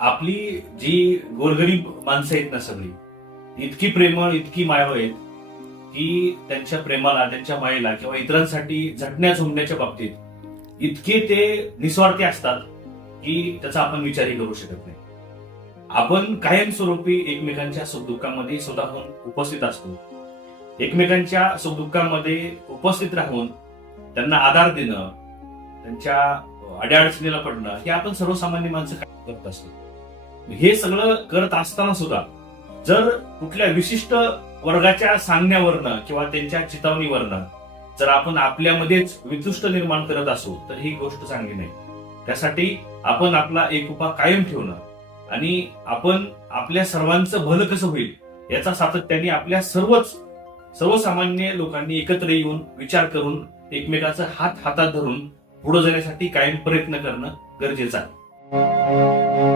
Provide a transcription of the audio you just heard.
आपली जी गोरगरीब माणसं आहेत ना सगळी इतकी प्रेमळ इतकी मायाळू आहेत की त्यांच्या प्रेमाला त्यांच्या मायेला किंवा इतरांसाठी झटण्या झुंबण्याच्या बाबतीत इतके ते निस्वार्थी असतात की त्याचा आपण विचारही करू शकत नाही. आपण कायमस्वरूपी एकमेकांच्या सुखदुःखामध्ये स्वतःहून उपस्थित असतो. एकमेकांच्या सुखदुःखामध्ये उपस्थित राहून त्यांना आधार देणं त्यांच्या अड्याअडचणीला पडणं हे आपण सर्वसामान्य माणसं काय करत असतो. हे सगळं करत असताना सुद्धा जर कुठल्या विशिष्ट वर्गाच्या सांगण्यावरनं किंवा त्यांच्या चितावणीवरनं जर आपण आपल्यामध्येच वितुष्ट निर्माण करत असू तर ही गोष्ट चांगली नाही. त्यासाठी आपण आपला एकोपा कायम ठेवणं आणि आपण आपल्या सर्वांचं भलं कसं होईल याचा सातत्याने आपल्या सर्वच सर्वसामान्य लोकांनी एकत्र येऊन विचार करून एकमेकाचा हात हातात धरून पुढे जाण्यासाठी कायम प्रयत्न करणं गरजेचं आहे.